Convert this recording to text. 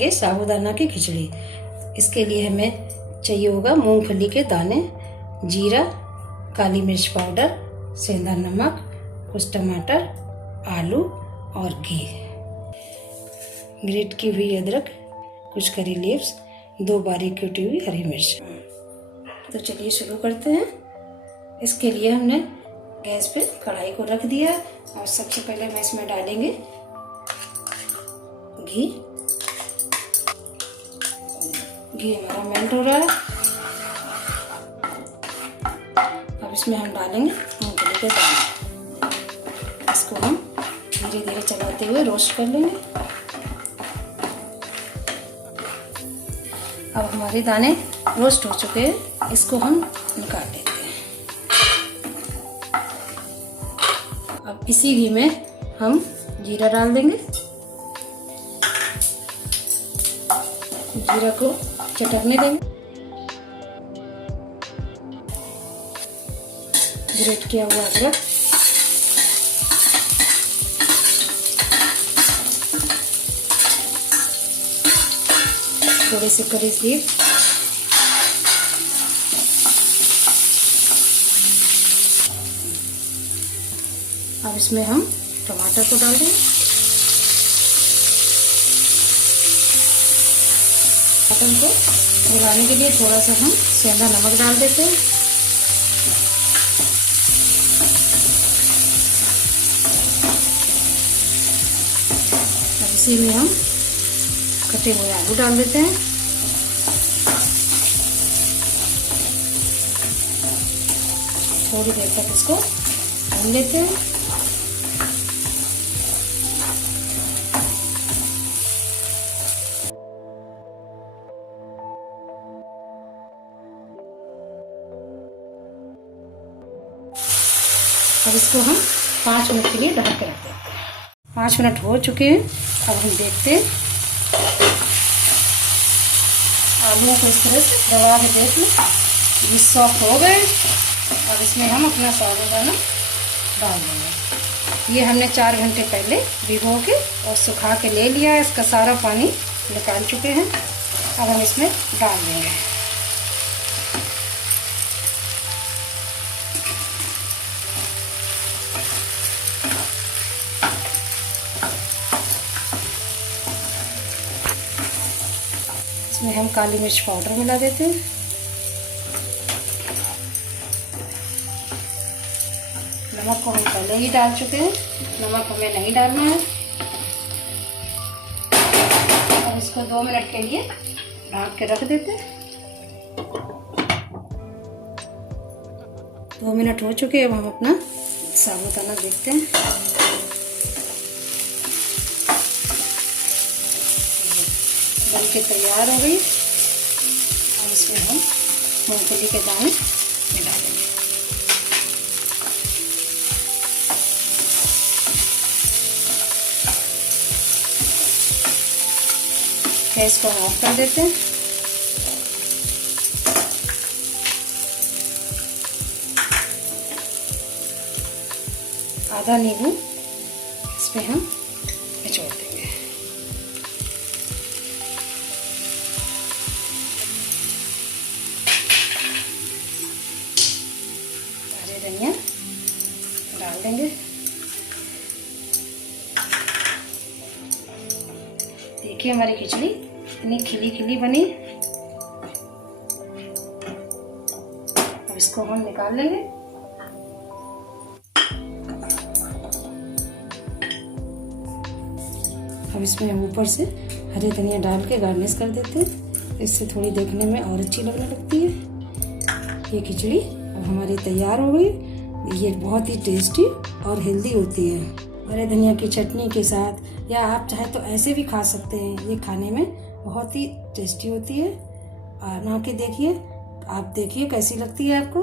बनाएंगे साबूदाना की खिचड़ी। इसके लिए हमें चाहिए होगा मूंगफली के दाने, जीरा, काली मिर्च पाउडर, सेंधा नमक, कुछ टमाटर, आलू और घी, ग्रेट की हुई अदरक, कुछ करी लीव्स, 2 बारीक कटी हुई हरी मिर्च। तो चलिए शुरू करते हैं। इसके लिए हमने गैस पे कढ़ाई को रख दिया और सबसे पहले हम इसमें डालेंगे घी। घी हमारा मेल्ट हो रहा है। अब इसमें हम डालेंगे मूंगफली के दाने। इसको हम धीरे धीरे चलाते हुए रोस्ट कर लेंगे। अब हमारे दाने रोस्ट हो चुके हैं, इसको हम निकाल लेते हैं। अब इसी घी में हम जीरा डाल देंगे। जीरा को चटकने देंगे। ग्रेट किया हुआ अदरक, थोड़े से करी लीव, अब इसमें हम टमाटर को डाल देंगे। टमाटर को मिलाने के लिए थोड़ा सा हम सेंधा नमक डाल देते हैं। अब इसी में हम कटे हुए आलू डाल देते हैं। थोड़ी देर तक इसको भून लेते हैं। अब इसको हम 5 मिनट के लिए ढक के रख देते हैं। 5 मिनट हो चुके हैं। अब हम देखते हैं, आलूओं को इस तरह से दबा के देख लें, ये सॉफ्ट हो गए। अब इसमें हम अपना साबूदाना डाल देंगे। ये हमने 4 घंटे पहले भिगो के और सुखा के ले लिया है। इसका सारा पानी निकाल चुके हैं। अब हम इसमें डाल देंगे। इसमें हम काली मिर्च पाउडर मिला देते हैं। नमक को हम पहले ही डाल चुके हैं, नमक हमें नहीं डालना है। अब इसको 2 मिनट के लिए ढक के रख देते हैं। 2 मिनट हो चुके हैं। अब हम अपना साबूदाना देखते हैं। बन के तैयार हो गई। अब इसमें हम मूंगफली के दाने मिला देंगे। गैस को ऑफ कर देते हैं। आधा नींबू इसमें हम निचोड़ देंगे। हरे धनिया डाल देंगे। देखिए हमारी खिचड़ी इतनी खिली खिली बनी। अब इसको हम निकाल लेंगे। अब इसमें हम ऊपर से हरे धनिया डाल के गार्निश कर देते हैं। इससे थोड़ी देखने में और अच्छी लगने लगती है। ये खिचड़ी अब हमारी तैयार हो गई। ये बहुत ही टेस्टी और हेल्दी होती है। हरे धनिया की चटनी के साथ, या आप चाहे तो ऐसे भी खा सकते हैं। ये खाने में बहुत ही टेस्टी होती है। बना के देखिए, आप देखिए कैसी लगती है आपको।